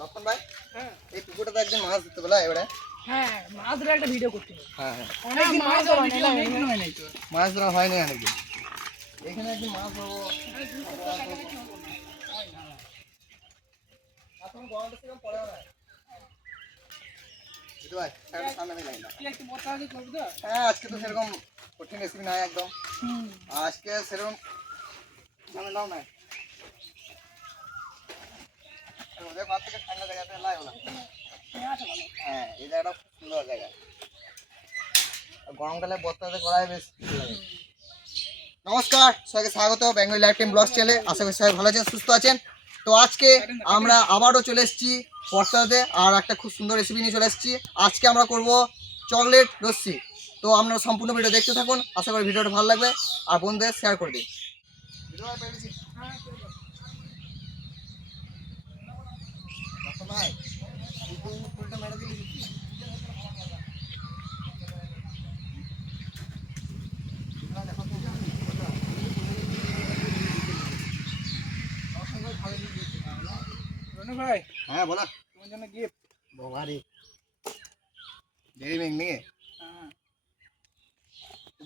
লক্ষণ ভাই, এই পুকুরটাতে একদিন মাছ ধরতে বলা এবারে। হ্যাঁ, মাছ ধরে একটা ভিডিও করতে হবে। হ্যাঁ অনেকদিন মাছ ধরা হয়নি, মাছ ধরা হয়নি অনেকদিন। এখানে একদিন মাছ ধরবো। এখন গরমটা সেরকম পড়েও না। ভাই সামনে লাইন না। হ্যাঁ, আজকে তো সেরকম কঠিন রেসিপি নাই একদম। আজকে সেরকম ঝামেলাও নাই। ওদের ঘর থেকে ঠান্ডা জায়গাতে লাই হলো। হ্যাঁ, এই জায়গাটা খুব সুন্দর জায়গা। গরমকালে বর্তাতে করাই বেশ ভালো লাগে। নমস্কার, সবাইকে স্বাগত বেঙ্গলি লাইফ টাইম ব্লগস চ্যানেলে। আশা করি সবাই ভালো আছেন, সুস্থ আছেন। তো আজকে আমরা আবারও চলে এসেছি বর্তাতে, আর একটা খুব সুন্দর রেসিপি নিয়ে চলে এসেছি। আজকে আমরা করব চকলেট লস্যি। তো আপনারা সম্পূর্ণ ভিডিও দেখতে থাকুন, আশা করি ভিডিওটা ভালো লাগবে, আর বন্ধুদের শেয়ার করে দিন। ভাই ফুলটা মেরে দিলি ভাই, হ্যাঁ বলা তোমার জন্য গিফট। বাবারে, ডেরি মিল্ক নিয়ে।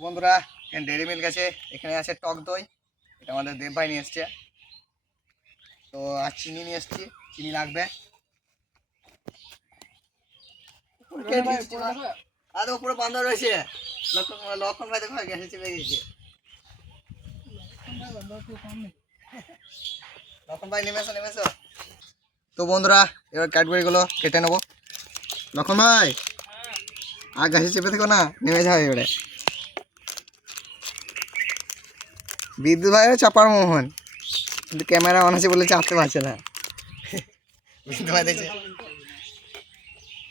বন্ধুরা, এখানে ডেরি মিল্ক আছে, এখানে আছে টক দই, এটা আমাদের দেব ভাই নিয়ে এসছে। তো আর চিনি নিয়ে এসছি, চিনি লাগবে। আর উপরে বান্ধব রয়েছে, লক্ষণ ভাই দেখো গ্যাসে চেপে গেছে। লক্ষণ ভাই নেমেছো। তো বন্ধুরা, এবার ক্যাডবেরিগুলো কেটে নেবো। লক্ষণ ভাই, আর গাছে চেপে থেকো না, নেমে যাও এবারে। বিদ্যুৎ ভাই চাপার মোহন, কিন্তু ক্যামেরা অন আছে বলে চাপতে পারছে না। বিদ্যুৎ ভাই দেখছে।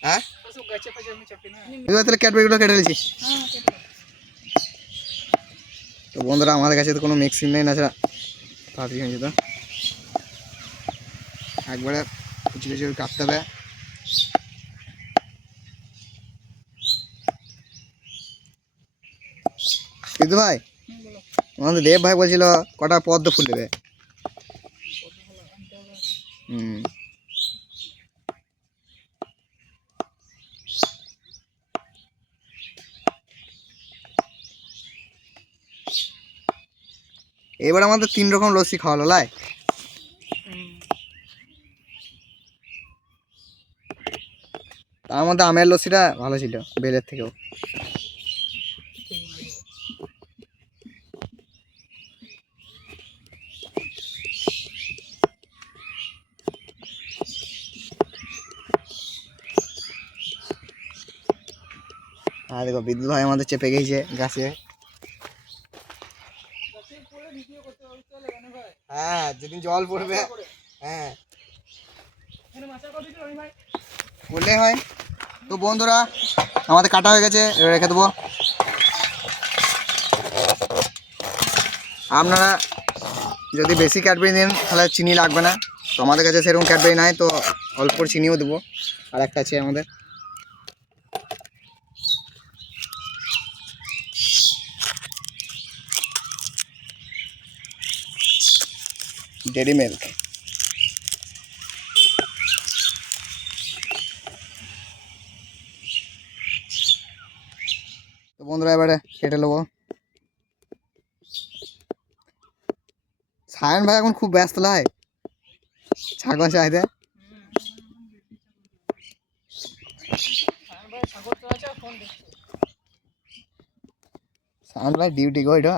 হ্যাঁ, তাহলে ক্যাডবেরিগুলো কেটে নিয়েছি। তো বন্ধুরা, আমাদের কাছে তো কোনো মিক্সিং নেই, না তাড়াতাড়ি হয়ে যেত। একবারে কিছু কিছু কাটতে হবে। বিদ্যুৎ ভাই, আমাদের দেব ভাই বলছিল কটা পদ্ম ফুল দেবে। এবার আমাদের 3 রকম লস্যি খাওয়ালো লাই। তার মধ্যে আমের লস্যিটা ভালো ছিল বেলের থেকেও। আর দেখো বিদ্যুৎ ভাই আমাদের চেপে গেছে গাছে। হ্যাঁ, যেদিন জল পড়বে, হ্যাঁ বললে হয়। তো বন্ধুরা, আমাদের কাটা হয়ে গেছে, এবার রেখে দেবো। আপনারা যদি বেশি ক্যাডবেরি নেন তাহলে চিনি লাগবে না। তো আমাদের কাছে সেরকম ক্যাডবেরি নাই, তো অল্প চিনিও দেবো। আর একটা আছে আমাদের, ডেরি মিল্ক। তো বন্ধুরা, এবারে কেটে নেবো। সায়ন ভাই এখন খুব ব্যস্ত লাই ছাগল চাইতে। সায়ন ভাই ডিউটি গো এটা।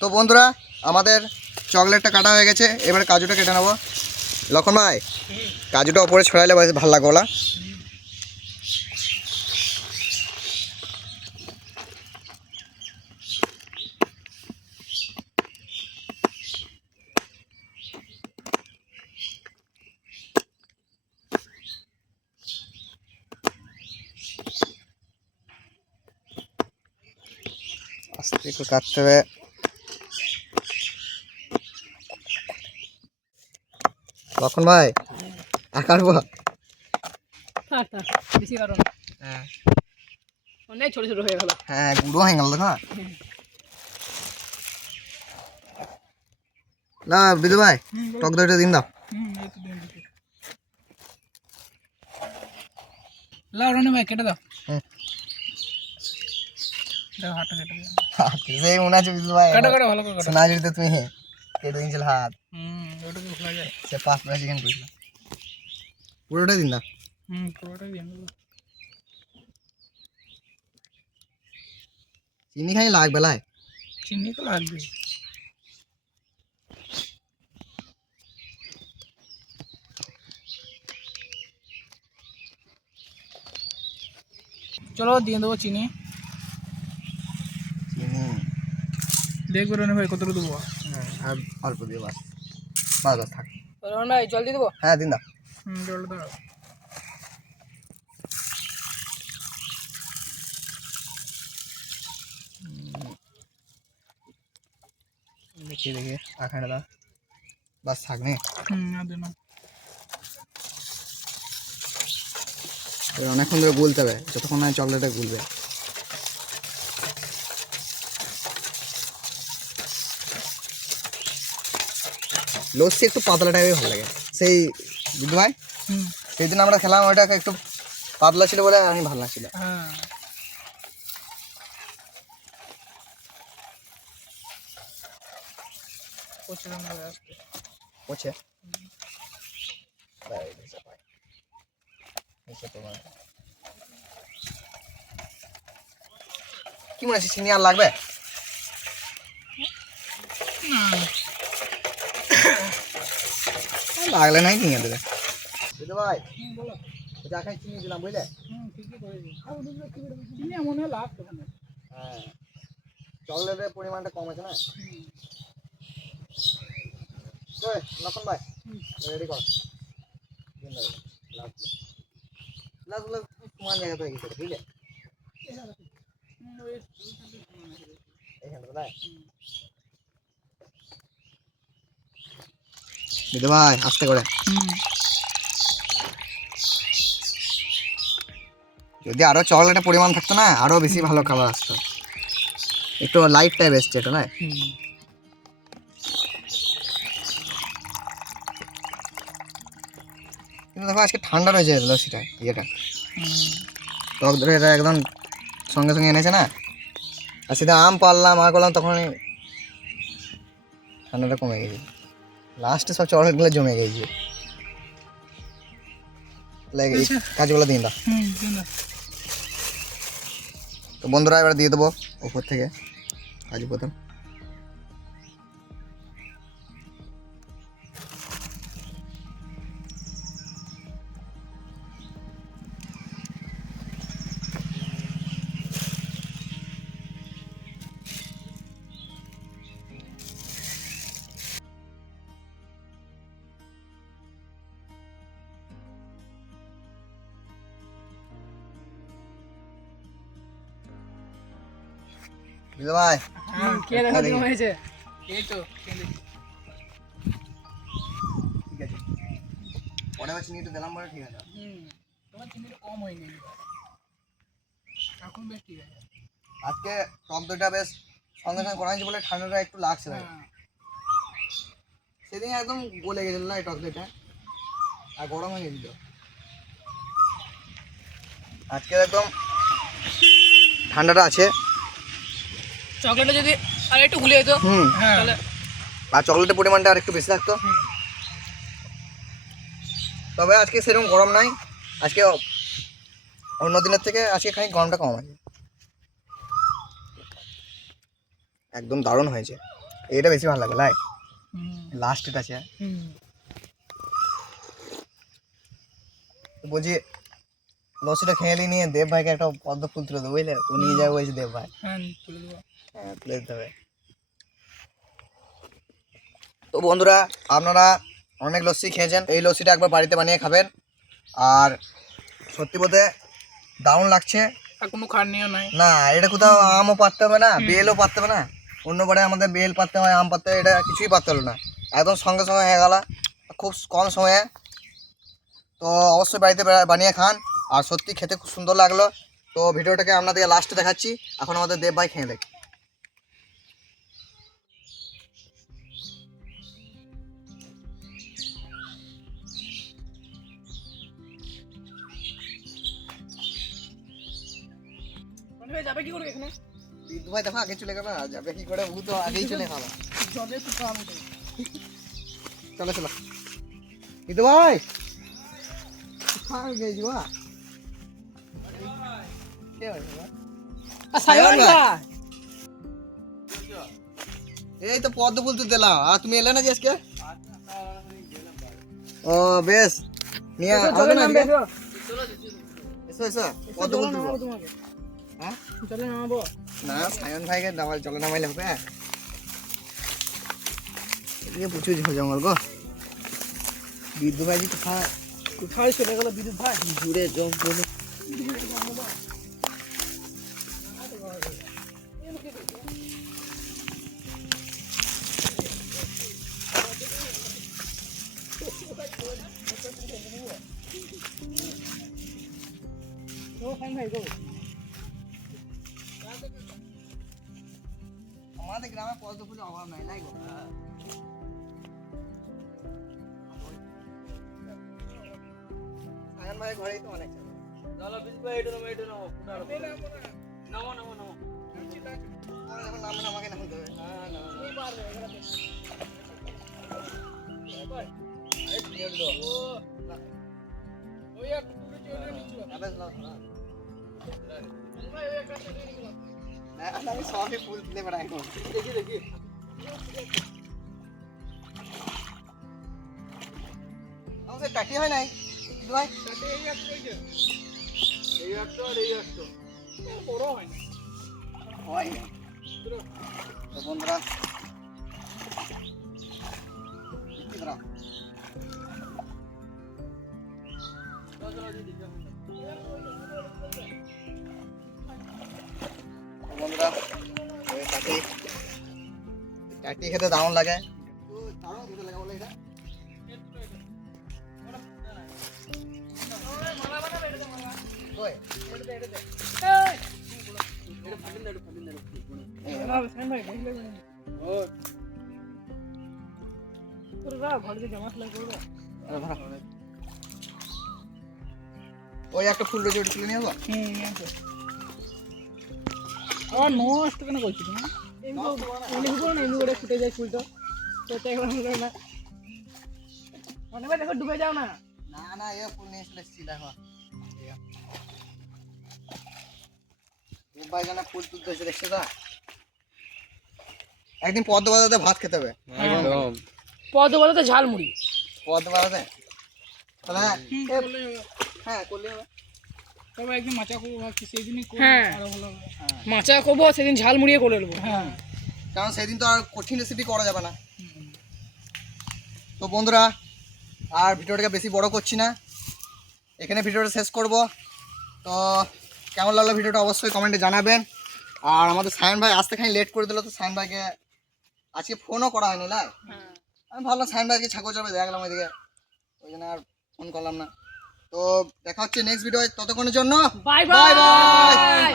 তো বন্ধুরা, আমাদের চকলেটটা কাটা হয়ে গেছে, এবারে কাজুটা কেটে নেবো। লক্ষণ ভাই, কাজুটা ওপরে ছড়াইলে বেশ ভালো লাগবে ওলা। আস্তে একটু কাটতে হবে। লক্ষণ ভাই আর কাটবো? থাক থাক, বেশি কারণ হ্যাঁ অনেক ছোট ছোট হয়ে গেল। হ্যাঁ, গুঁড়ো হয়ে গেল দেখো না। বিদু ভাই, টক দইটা দিন দাও। লাও রনি ভাই কেটে দাও। হুম। দাও হাতটা কেটে দাও। সেই মনে আছে বিদু ভাই, কাটো কাটো ভালো করে কাটো। সোনাঝুরিতে তুমি কেটে দিয়েছিল হাত, ওটুকু খোলা যায়। সে 5 প্রাইস চিকেন করেছিল। পুরোটাই দিন দাও। পুরোটাই দিয়ে দেবো। চিনি খাই লাগবে লাই। চিনি তো লাগবে। চলো দিয়ে দেবো চিনি। চিনি দেখবো রনি ভাই কতটুকু দেবো। হ্যাঁ, আর অল্প দিয়ে বাস বাস বাস থাক। রনি ভাই জল দিয়ে দেবো। হ্যাঁ দিন দাও। জল দাও। দেখি দেখি আখানে দাও বাস থাক নে। আর দিন অনেকক্ষণ ধরে গুলতে হবে, যতক্ষণ না চকলেটটা গুলবে। লস্যি একটু পাতলা টাইপের ভালো লাগে সেই বুঝতে ভাই। সেই দিন আমরা খেলাম, ওইটা একটু পাতলা ছিল বলে আমি ভালো লাগছিল। হ্যাঁ বুঝছে কি মনে হচ্ছে চিনি আর লাগবে? লাগলে নাই কিনে দেবে বুঝতে ভাই। বলো। যা খাই চিনি দিলাম বুঝলে। ঠিকই করেছি। চিনি এমন হলে লাভ তখন। হ্যাঁ, চকলেটের পরিমাণটা কম আছে না। ওই লক্ষণ ভাই রেডি কর। গ্লাসগুলো সমান জায়গাতে হয়ে গেছে বুঝলে, এইখানটা তাই। বুঝতে ভাই আস্তে করে। যদি আরো চকলেটের পরিমাণ থাকতো না, আরো বেশি ভালো খাবার আসতো। একটু লাইট টাইপ এসছে এটা না। কিন্তু দেখো আজকে ঠান্ডা রয়েছে লস্যিটা, ইয়েটা টক ধরে এটা একদম সঙ্গে সঙ্গে এনেছে না। আর সেটা আম পারলাম আর করলাম, তখনই ঠান্ডাটা কমে গেছে। লাস্টে সব চকলেটগুলো জমে গেছে। এই কাজগুলো দিন দাও। তো বন্ধুরা এবার দিয়ে দেবো উপর থেকে কাজু বাদাম। বুঝতে ভাই কে দেখো কেমন হয়েছে? এই তো ঠিক আছে, পরে আবার চিনিটা দিলাম বলে ঠিক আছে। তোমার চিনিটা কম হয়নি, এখন বেশ ঠিক আছে। আজকে টক দইটা বেশ সঙ্গে সঙ্গে করা হয়েছে বলে ঠান্ডাটা একটু লাগছে না। সেদিন একদম গলে গেছিল না এই টক দইটা, আর গরম হয়ে গেছিল। আজকে একদম ঠান্ডাটা আছে। চকলেটটা যদি আর একটু গুলে যেত তাহলে, আর চকলেটের পরিমাণটা আর একটু বেশি থাকতো। তবে আজকে সেরকম গরম নাই, আজকে অন্য দিনের থেকে আজকে খানিক গরমটা কম আছে। একদম দারুণ হয়েছে। এটা বেশি ভালো লাগে লাই হুম লাস্ট এটা আছে হুম বলছি লস্যিটা খেয়ে নিয়ে দেব ভাইকে একটা পদ্ম ফুল তুলে দেবো বুঝলে ও নিয়ে যাবে বলছি দেব ভাই হ্যাঁ তুলে দেবো। হ্যাঁ তুলে দিতে হবে। তো বন্ধুরা আপনারা অনেক লস্যি খেয়েছেন, এই লস্যিটা একবার বাড়িতে বানিয়ে খাবেন। আর সত্যি বলতে দারুণ লাগছে। আর কোনো খাটনিও নাই। না এটা কোথাও আমও পাততে হবে না, বেলও পাততে হবে না। অন্যবারে আমাদের বেল পাততে হয়, আম পাততে হয়, এটা কিছুই পাততে হলো না, একদম সঙ্গে সঙ্গে হয়ে গেল খুব কম সময়ে। তো অবশ্যই বাড়িতে বানিয়ে খান। আর সত্যি খেতে খুব সুন্দর লাগলো। তো ভিডিওটাকে আপনাদেরকে লাস্টে দেখাচ্ছি। এখন আমাদের দেব ভাই খেয়ে দেখি। যাবে কি করে এখানে? বিদ্যু ভাই দেখো আগে চলে গেল, আর যাবে কি করে, ও তো আগেই চলে খাবে। জলে তো কাম নেই। চলো চলো বিদ্যু ভাই গেছি বা সায়ন ভাই এই তো পদ্ম ফুল তো দিলাম, আর তুমি এলে না যে আজকে? ও বেশ নিয়ে আসবে না আজকে? এসো এসো পদ্ম ফুল তুলবো। তোমাকে হ্যাঁ চলে নামাবো। না সায়ন ভাইকে দাবার জলে নামাইলে হবে। এদিকে প্রচুর ঝড় জঙ্গল গো। বিদ্যু ভাই যে কোথায় কোথায় চলে গেল বিদ্যুৎ ভাই? দূরে জঙ্গল। আমাদের গ্রামে পদ্ম ফুলের অভাব নাই, নাই গো। সায়ন ভাই ঘরেই তো অনেক থাকে। এখন নামবেন, আমাকে নামতে হবে। না, আমি সবই ফুল তুলে বেড়াই এখন। দেখি আমাদের টাটি হয় নাই বিদ্যু ভাই? বড় হয় না। হয় না। তো বন্ধুরা কি করা? তো বন্ধুরা এই টাটি খেতে দারুণ লাগে। তো দারুণ খেতে লাগে বলে এটা। কই? ওই একটা ফুল রয়েছে, ওটা তুলে নিয়ে যাবো। আমার নষ্ট কেন করছি তুমি? এমনি করে ফুটে যায় ফুলটা, তো তাই না মনে হয় দেখো ডুবে যাও না। না না এ ফুল নিয়ে চলে এসেছি দেখো। ভাই জানা ফুল তুলতে এসে দেখছে তো। একদিন পদ্ম বাজাতে ভাত খেতে হবে। একদম পদ্ম বলতে ঝালমুড়ি। পদ্ম বাজাতে তাহলে হ্যাঁ করলে হবে। তবে একদিন মাচা করবো ভাবছি, সেই দিনই করবো আরো ভালো হবে। মাচা করবো সেদিন ঝালমুড়িয়ে করে নেবো। হ্যাঁ কারণ সেদিন তো আর কঠিন রেসিপি করা যাবে না। তো বন্ধুরা আর ভিডিওটাকে বেশি বড় করছি না, এখানে ভিডিওটা শেষ করব। তো কেমন লাগলো ভিডিওটা অবশ্যই কমেন্টে জানাবেন। আর আমাদের সায়ন ভাই আসতে খানি লেট করে দিল, তো সায়ন ভাইকে আজকে ফোনও করা হয়নি লাই। আমি ভাবলাম সায়ন ভাইকে ছাগল যাবে, দেখলাম ওইদিকে, ওই জন্য আর ফোন করলাম না। তো দেখা হচ্ছে নেক্সট ভিডিও, ততক্ষণের জন্য বাই বাই বাই। বাই।